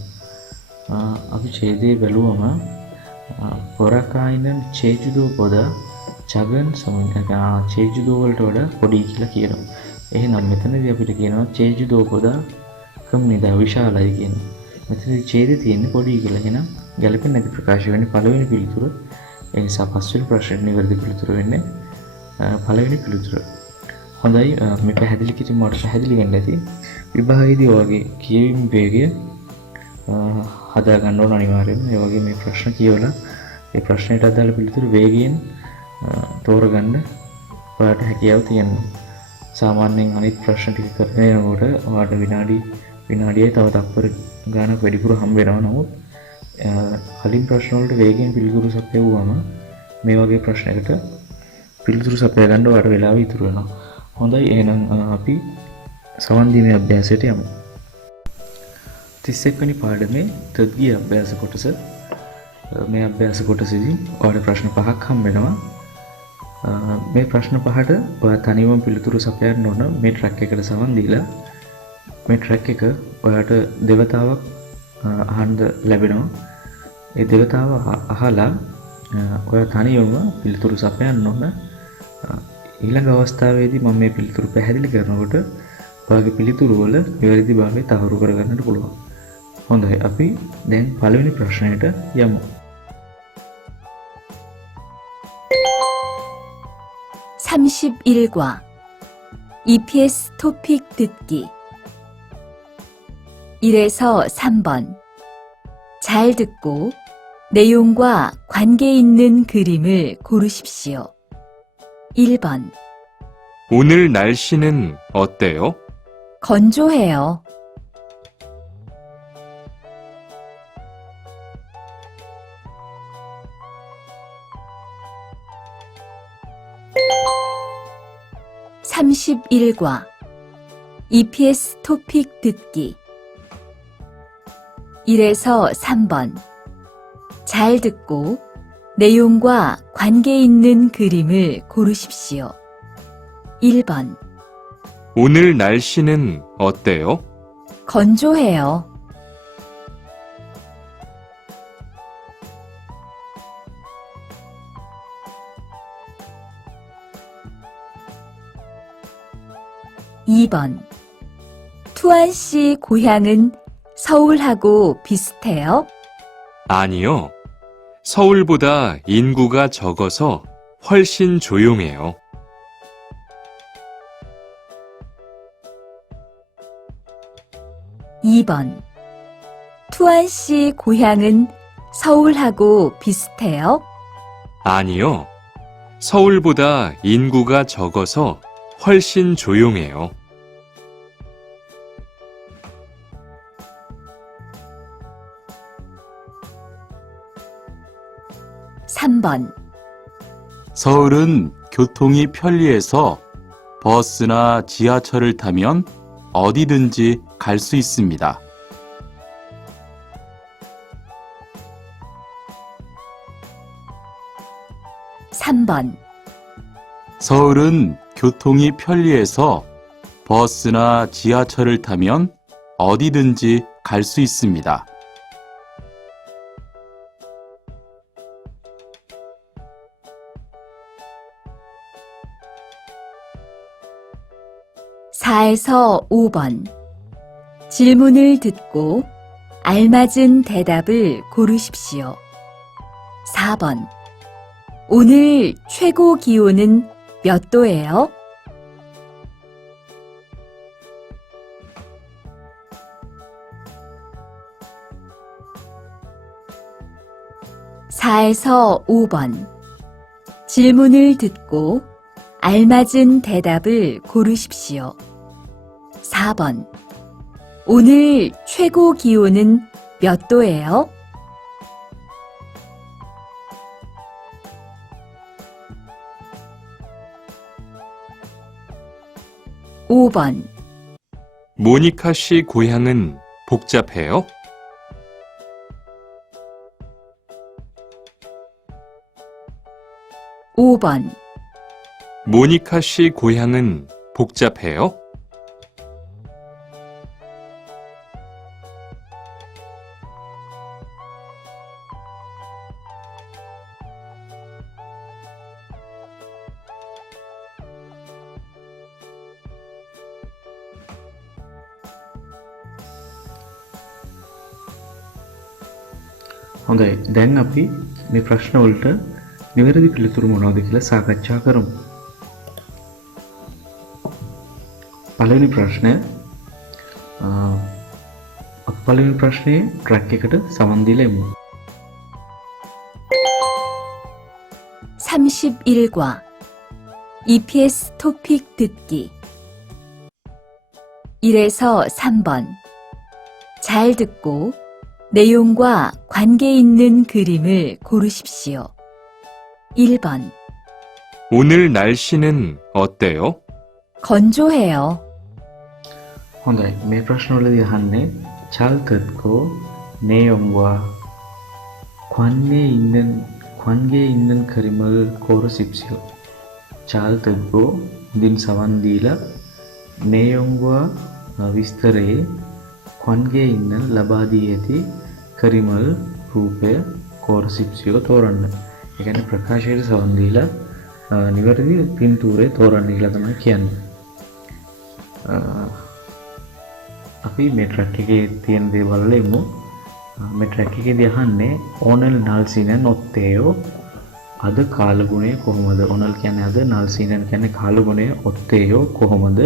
අපි ඡේදයේ බැලුවම පොරාකායිනන් චේජුදෝ පොද චගන් සමන්කා චේජුදෝ වලට වඩා පොඩි කියලා කියනවා. එහෙනම් මෙතනදී අපිට කියනවා චේජුදෝ පොද නිදා විශාලයි කියන. මෙතනදී ඡේදය තියෙන්නේ පොඩි කියලා. එහෙනම් ගැළපෙන්නේ නැති ප්‍රකාශ වෙන්නේ පළවෙනි පිළිතුර. ඒ නිසා පස්වෙනි ප්‍රශ්නෙට නිවැරදි පිළිතුර වෙන්නේ පළවෙනි පිළිතුර. හොඳයි මේ පැහැදිලි කිරීම වලට පැහැදිලි වෙන්න ඇති. විභාගයේදී ඔයගේ කියවීම වේගය හදා ගන්න ඕන අනිවාර්යයෙන්ම. ඒ වගේ මේ ප්‍රශ්න කියවලා ඒ ප්‍රශ්නයට අදාළ පිළිතුරු වේගයෙන් තෝරගන්න ඔයාලට හැකියාව තියෙනවා. සාමාන්‍යයෙන් අනිත් ප්‍රශ්න ටික කරගෙන යනකොට ඔයාලට විනාඩියේ තව තත්පර ගානක් වැඩිපුර හම්බ වෙනවා. නමුත් කලින් ප්‍රශ්න වලට වේගයෙන් පිළිතුරු සපයවුවම මේ වගේ ප්‍රශ්නයකට පිළිතුරු සපයා ගන්න ඔයාලට වෙලාව ඉතුරු වෙනවා. හොඳයි එහෙනම් අපි සවන් දීමේ අභ්‍යාසයට යමු. 31 වෙනි පාඩමේ තද්ගී අභ්‍යාස කොටස. මේ අභ්‍යාස කොටසේදී ඔයාලට ප්‍රශ්න 5ක් හම්බ වෙනවා. මේ ප්‍රශ්න 5ට ඔයා තනියම පිළිතුරු සපයන්න ඕන. මේ ට්‍රැක් එකට සවන් දීලා මේ ට්‍රැක් එක ඔයාලට දෙවතාවක් අහන්න ලැබෙනවා. ඒ දෙවතාව අහලා ඔයා තනියම පිළිතුරු සපයන්න ඕන. ඊළඟ අවස්ථාවේදී මම මේ පිළිතුරු පැහැදිලි කරනකොට ඔයාගේ පිළිතුරු වල නිවැරදිභාවය තහවුරු කරගන්නට පුළුවන්. හොඳයි අපි දැන් පළවෙනි ප්‍රශ්නයට යමු. (31과) EPS 토픽 듣기 1에서 3번 잘 듣고 내용과 관계 있는 그림을 고르십시오. 1번 오늘 날씨는 어때요? 건조해요. 31과 EPS 토픽 듣기 1에서 3번 잘 듣고 내용과 관계 있는 그림을 고르십시오. 1번 오늘 날씨는 어때요? 건조해요. 2번 투안 씨 고향은 서울하고 비슷해요? 아니요. 서울보다 인구가 적어서 훨씬 조용해요. 2번 투안 씨 고향은 서울하고 비슷해요? 아니요. 서울보다 인구가 적어서 훨씬 조용해요. 3번 서울은 교통이 편리해서 버스나 지하철을 타면 어디든지 갈 수 있습니다. 3번 서울은 교통이 편리해서 버스나 지하철을 타면 어디든지 갈 수 있습니다. 4에서 5번 질문을 듣고 알맞은 대답을 고르십시오. 4번 오늘 최고 기온은 몇 도예요? 4에서 5번 질문을 듣고 알맞은 대답을 고르십시오. 4번 오늘 최고 기온은 몇 도예요? 5번 모니카 씨 고향은 복잡해요? 5번 모니카 씨 고향은 복잡해요? හොඳයි. දැන් අපි මේ ප්‍රශ්න වලට නිවැරදි පිළිතුරු මොනවද කියලා සාකච්ඡා කරමු. පළවෙනි ප්‍රශ්නය පළවෙනි ප්‍රශ්නේ ට්‍රැක් එකට සමන් දීලා එමු. 31과 EPS 토픽 듣기 1에서 3번 잘 듣고 내용과 관계 있는 그림을 고르십시오. 1번 오늘 날씨는 어때요? 건조해요. හොඳයි. මේ ප්‍රශ්න වලදී අහන්නේ චල් තත්කෝ 내용과 관계 있는 그림을 고르십시오. චල් තත්කෝ දින් සවන් දීලා 내용과 විස්තරයේ 관계 있는 ලබා දී ඇති කරිමල් රූපය කෝරසිප්සියෝ තෝරන්න. ඒ කියන්නේ ප්‍රකාශයට සවන් දීලා නිවැරදි පින්තූරය තෝරන්න කියලා තමයි කියන්නේ. අපි මේ ට්‍රැක් එකේ තියෙන දේ බලලා ඉමු. මේ ට්‍රැක් එකේදී අහන්නේ ඕනල් නල්සිනන් ඔත්තේයෝ අද කාලගුණය කොහොමද? ඕනල් කියන්නේ අද, නල්සිනන් කියන්නේ කාලගුණය, ඔත්තේයෝ කොහොමද?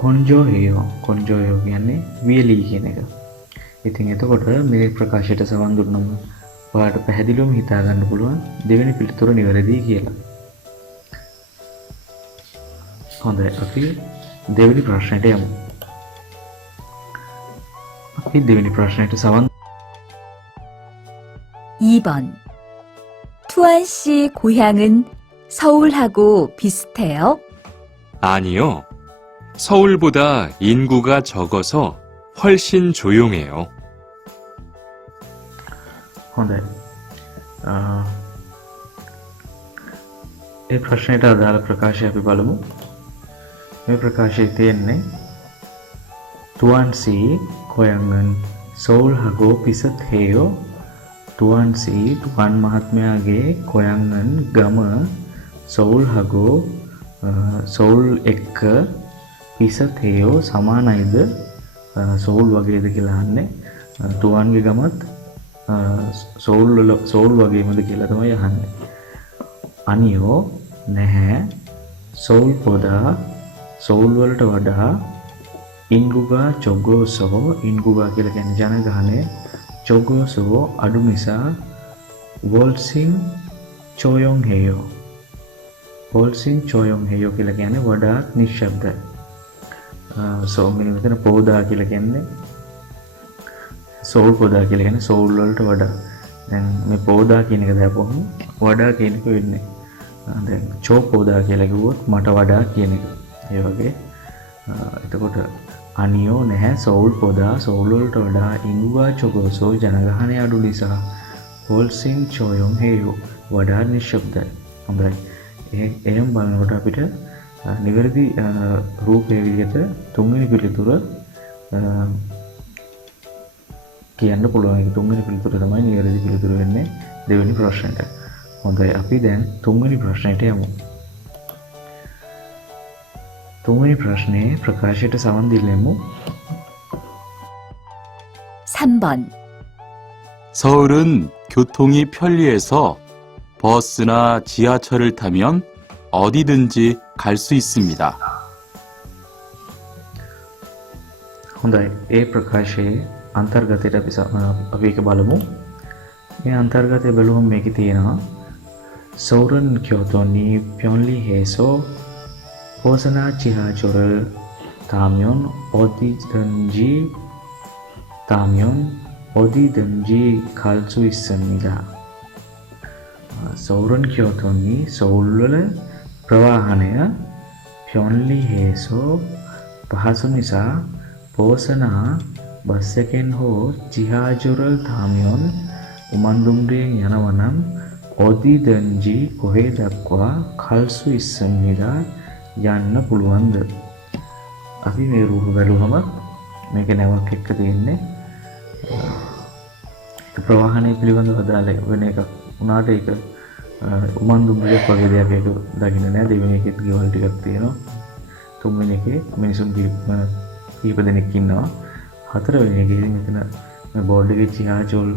කොන්ජෝහේයෝ කියන්නේ වියලී කියන එක. ඉතින් එතකොට මේ ප්‍රකාශයට සවන් දුන්නම ඔයාලට පැහැදිලිවම හිතා ගන්න පුළුවන් දෙවෙනි පිළිතුර නිවැරදි කියලා. හොඳයි, අපි දෙවෙනි ප්‍රශ්නයට යමු. අපි දෙවෙනි ප්‍රශ්නයට සවන් 2번 투안 씨 고향은 서울하고 비슷해요? 아니요. 서울보다 인구가 적어서 훨씬 조용해요. හොඳයි. ඒ ප්‍රශ්නයට අදාළ ප්‍රකාශය අපි බලමු. මේ ප්‍රකාශයේ තියෙන්නේ තුවන්සී කොයංගන් සෝල්හගෝ පිසත් හේයෝ තුවන්සී තුවන් මහත්මයාගේ කොයංගන් ගම සෝල්හගෝ සෝල් එක්ක පිසත් හේයෝ සමානයිද සෝල් වගේද කියලා අහන්නේ. තුවන්ගේ ගමත් සෝල් වගේමද කියලා තමයි අහන්නේ. අනියෝ නැහැ සෝල් පොදා සෝල් වලට වඩා ඉන්ගුගා චොගෝසෝ ඉන්ගුගා කියලා කියන්නේ ජනගහනය චොගෝසෝ අඩු නිසා වෝල්සින් චෝයොන් හේයෝ වෝල්සින් චෝයොන් හේයෝ කියලා කියන්නේ වඩාත් නිශ්ශබ්දයි. සෝමින විතර පොදා කියලා කියන්නේ සෝල් පොදා කියලා කියන්නේ සෝල් වලට වඩා. දැන් මේ පොදා කියන එක දාපුවම වඩා කියන එක වෙන්නේ. දැන් චෝ පොදා කියලා කිව්වොත් මට වඩා කියන එක. ඒ වගේ එතකොට අනියෝ නැහැ සෝල් පොදා සෝල් වලට වඩා ඉන්ගුවා චොගෝසෝ ජනගහනය අඩු නිසා හෝල්සින් චෝයොන් හේයෝ වඩා නිශ්ශබ්දයි. හොඳයි. එහෙම බලනකොට අපිට නිවැරදි රූපයේ විදිහට තුන්වෙනි පිළිතුර කියන්න පුළුවන්. ඒක තුන්වෙනි පිළිතුර තමයි නිවැරදි පිළිතුර වෙන්නේ දෙවෙනි ප්‍රශ්නෙට. හොඳයි, අපි දැන් තුන්වෙනි ප්‍රශ්නෙට යමු. තුන්වෙනි ප්‍රශ්නේ ප්‍රකාශයට සවන් දෙලෙමු. 3번 서울은 교통이 편리해서 버스나 지하철을 타면 어디든지 갈 수 있습니다. හොඳයි, ඒ ප්‍රකාශයේ අන්තර්ගතයට අපි ඒක බලමු. මේ අන්තර්ගතය බලුවම මේකේ තියෙනවා 서울은 교통이 편리해서 버스나 지하철을 타면 어디든지 갈 수 있습니다. 서울은 교통이 서울වල ප්‍රවාහනය 편리해서 පහසු නිසා 버스나 බස් එකෙන් හෝ 지하철을 타면 උමන්දුම්රියෙන් යනවා නම් 어디든지 කොහේ දක්වා 갈 수 있습니다 යන්න පුළුවන්ද? අපි මේ රූප බැලුවම මේක නැවක් එක්ක තියෙන්නේ ප්‍රවාහනය පිළිබඳව අදාළ වෙන එකක් උනාට ඒක උමන්දුම්රියක් වගේ දෙයක් ඒක දකින්න නෑ. දෙවෙනි එකෙත් ගෙවල් ටිකක් තියෙනවා. තුන්වෙනි එකේ මිනිසුන් කීප දෙනෙක් ඉන්නවා. හතරවෙනි එකේ මෙතන මේ බෝඩ් එකේ චියාචෝල්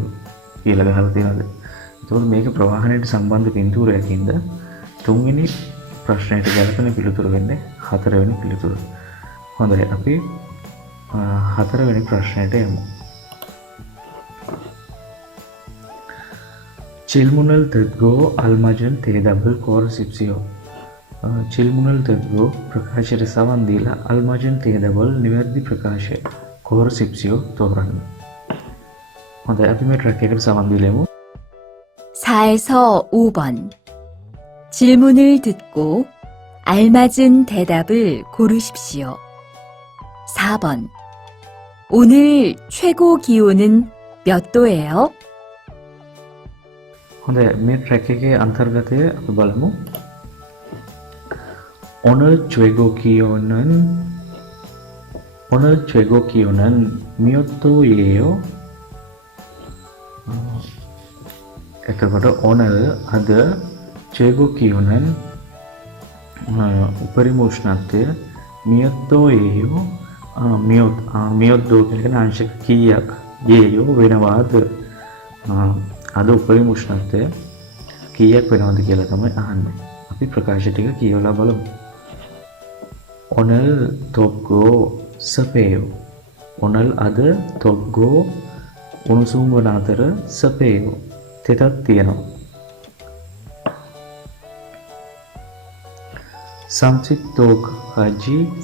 කියලා ගහලා තියෙනවද? එතකොට මේක ප්‍රවාහනයට සම්බන්ධ පින්තූරයකින්ද තුන්වෙනි ප්‍රශ්නයට ගැලපෙන පිළිතුර වෙන්නේ හතරවෙනි පිළිතුර. හොඳයි අපි හතරවෙනි ප්‍රශ්නයට යමු. चिलमुनल तद्गो अलमजन तेदबल कोरसिप्सियो चिलमुनल तद्गो प्रकाशයට සවන් දීලා අල්මජන් තේදබල් නිවැරදි ප්‍රකාශය कोरसिप्सियो තෝරන්න. හොඳයි අපි මේ ට්‍රැක් එකට සවන් දීලෙමු. 4에서 5번. 질문을 듣고 알맞은 대답을 고르십시오. 4번. 오늘 최고 기온은 몇 도예요? හොඳයි මේ ට්‍රැක් එකේ අන්තර්ගතය අපි බලමු. 오늘 최고 기온은 몇 도예요? එතකොට 오늘 අද 최고 기온은 උපරිම උෂ්ණත්වය 몇 도예요? 몇 도 කියන අංශක කීයක් 예요 වෙනවාද? අද උපරිම උෂ්ණත්වය කීයක් වෙනවද කියලා තමයි අහන්නේ. අපි ප්‍රකාශ ටික කියවලා බලමු. 오늘 덥고 습해요. 오늘 අද 덥고 උණුසුම් වන අතර 습해요. තෙතක් තියෙනවා.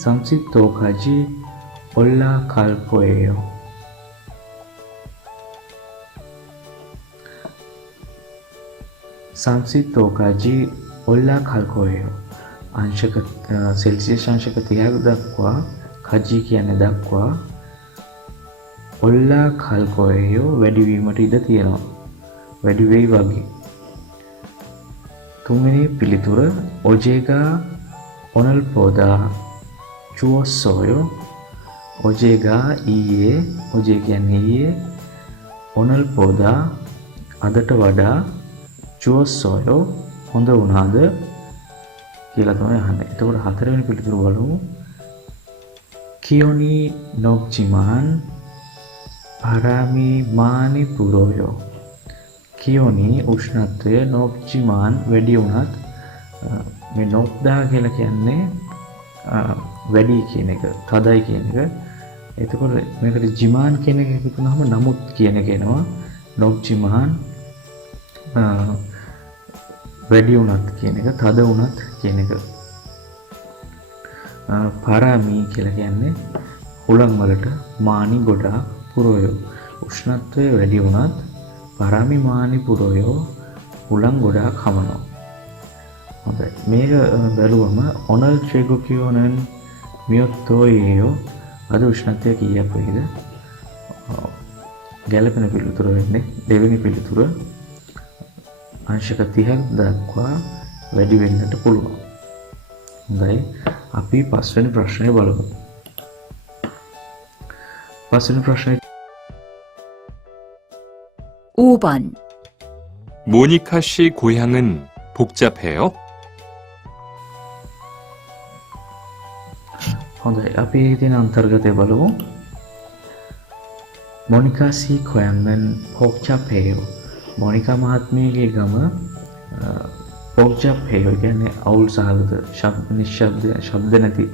samsittokaji 올라갈 거예요. samsittokaji 올라갈 거예요. अंशक सेल्सियस अंशक 30ක් දක්වා කජි කියන්නේ දක්වා 올라갈 거예요 වැඩි වීමට ඉඩ තියෙනවා. වැඩි වෙයි වගේ. තුන්වෙනි පිළිතුර 어제가 오늘보다 추웠어요. 어제가 ඊයේ 어제 කියන්නේ ඊයේ 오늘보다 අදට වඩා 추웠어요 හොඳ වුණාද කියලා තමයි අහන්නේ. එතකොට හතරවෙනි පිළිතුර බලමු. 기온이 높지만 바람이 많이 불어요. 기온이 උෂ්ණත්වය 높지만 වැඩි වුණත් මේ නොප්දා කියලා කියන්නේ වැඩි කියන එක, තදයි කියන එක. එතකොට මේකට ජිමාන් කියන එක එකතු වුනහම නමුත් කියන එක එනවා. නොප්ජිමාන් වැඩි වුණත් කියන එක, තද වුණත් කියන එක. පාරාමි කියලා කියන්නේ හුලං වලට මානි ගොඩාක් පුරෝයෝ. උෂ්ණත්වය වැඩි වුණත් පාරාමි මානි පුරෝයෝ හුලං ගොඩාක් හමනවා. හොඳයි. මේක බැලුවම 오늘 최고 기온은 몇 도예요? අද උෂ්ණත්වය කීයක් වේද? ගැළපෙන පිළිතුර වෙන්නේ දෙවෙනි පිළිතුර. अंशक 30ක් දක්වා වැඩි වෙන්නට පුළුවන්. හොඳයි. අපි පස්වෙනි ප්‍රශ්නය බලමු. පස්වෙනි ප්‍රශ්නය 5번. 모니카 씨 고향은 복잡해요? හොඳයි. අපි තියෙන අන්තර්ගතය බලමු. 모니카 씨 고향은 복잡해요. මොනිකා මහත්මියගේ ගම පොක්ජප්හෙයෝ කියන්නේ අවුල් සහගත ශබ්ද නැති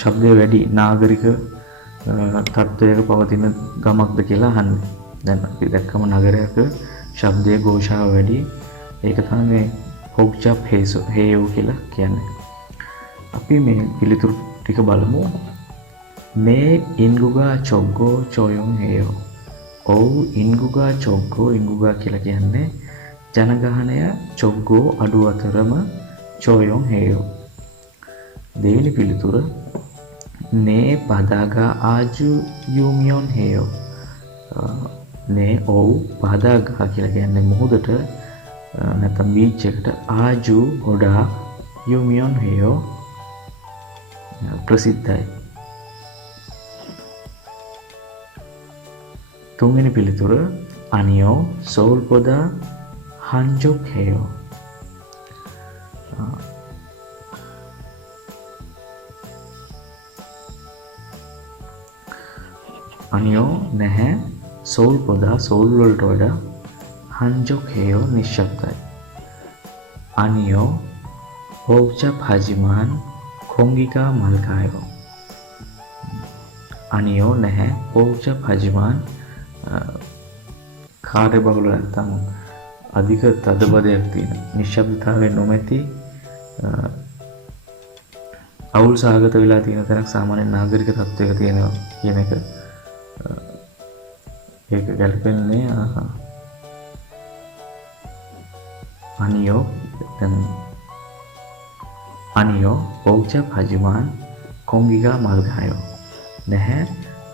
ශබ්දය වැඩි නාගරික තත්ත්වයක පවතින ගමක්ද කියලා අහන්නේ. දැන් අපි දැක්කම නගරයක ශබ්දයේ ഘോഷාව වැඩි. ඒක තමයි මේ පොක්ජප්හෙයෝ කියලා කියන්නේ. අපි මේ පිළිතුරු ටික බලමු. මේ ඉන්ගුගා චොග්ගෝ චොයොන් හේයෝ. ඔව් ඉන්ගුගා චොග්ගෝ ඉන්ගුගා කියලා කියන්නේ ජනගහනය චොග්ගෝ අඩු අතරම චොයොන් හේයෝ. දෙවෙනි පිළිතුර නේ පදාගා ආජු යුමියොන් හේයෝ. නේ ඔව් පදාගා කියලා කියන්නේ මුහුදට නැත්නම් බීච් එකට ආජු ගොඩාක් යුමියොන් හේයෝ ප්‍රසිද්ධයි. තුන්වෙනි පිළිතුර අනියෝ සෝල්පොදා 한족 해요. අනියෝ නැහැ සෝල්පොදා සෝල් වලට වඩා hanjok heyo නිශ්ශබ්දයි. අනියෝ පෝක්චප් හජිමාන් කොංගිකා මල්කායෝ. අනියෝ නැහැ පෝක්චප් හජිමාන් කාර්යබහුල නැත්නම් අධික තදබදයක් තියෙන නිශ්ශබ්දතාවයෙන් නොමැති අවුල් සහගත වෙලා තියෙන තැනක් සාමාන්‍ය නාගරික තත්ත්වයක තියෙනවා කියන එක ඒක ගැලපෙන්නේ අනියෝ පෝක්චප් හජිමාන් කොංගිකා මල්කායෝ. නැහැ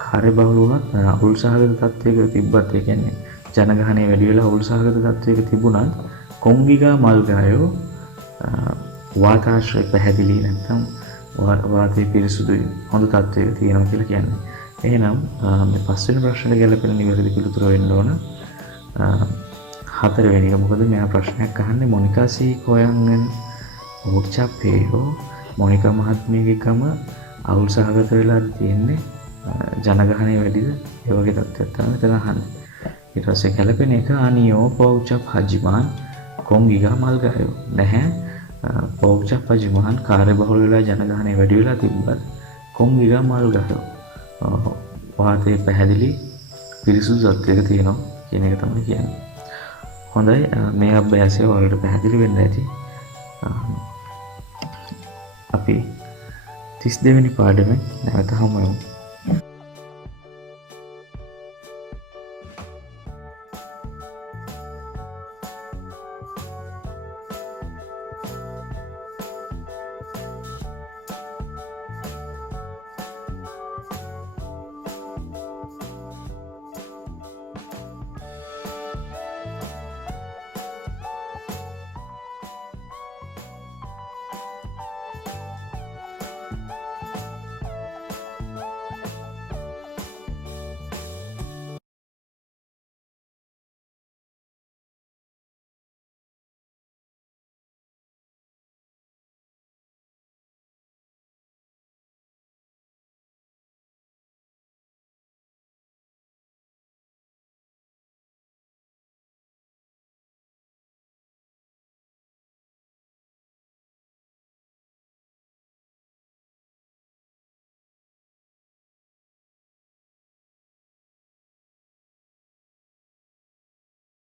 කාර්යබහුල වුණත් අවුල් සහගත තත්ත්වයක තිබ්බත් ඒ කියන්නේ ජනගහනය වැඩි වෙලා අවුල් සහගත තත්ත්වයක තිබුණත් කොංගිකා මල්කායෝ වාතාශ්‍රය පැහැදිලි නැත්නම් වාතය පිරිසුදුයි හොඳ තත්ත්වයක තියෙනවා කියලා කියන්නේ. එහෙනම් මේ පස්වෙනි ප්‍රශ්නෙට ගැලපෙන නිවැරදි පිළිතුර වෙන්න ඕන හතරවෙනි එක. මොකද මෙයා ප්‍රශ්නයක් අහන්නේ මොනිකා සී කොයන්ගෙන් පෝක්චප් හේයෝ. මොනිකා මහත්මියගේ කම අවුල් සහගත වෙලා තියෙන්නේ ජනගහනය වැඩිද ඒ වගේ තත්ත්වයක් තමයි මෙතන අහන්නේ. ඊට පස්සේ ගැලපෙන එක අනියෝ පෝක්චප් හජිමාන් කොංගිකා මල්කායෝ. නැහැ පෝක්චප් හජිමාන් කාර්යබහුල වෙලා ජනගහනය වැඩි වෙලා තිබ්බත් කොංගිකා මල්කායෝ වාතය පැහැදිලි පිරිසුදු තත්ත්වයක තියෙනවා කියන එක තමයි කියන්නේ. හොඳයි මේ අභ්‍යාසය ඔයාලට පැහැදිලි වෙන්න ඇති. අපි 32 වෙනි පාඩමෙන් නැවත හමු වෙමු.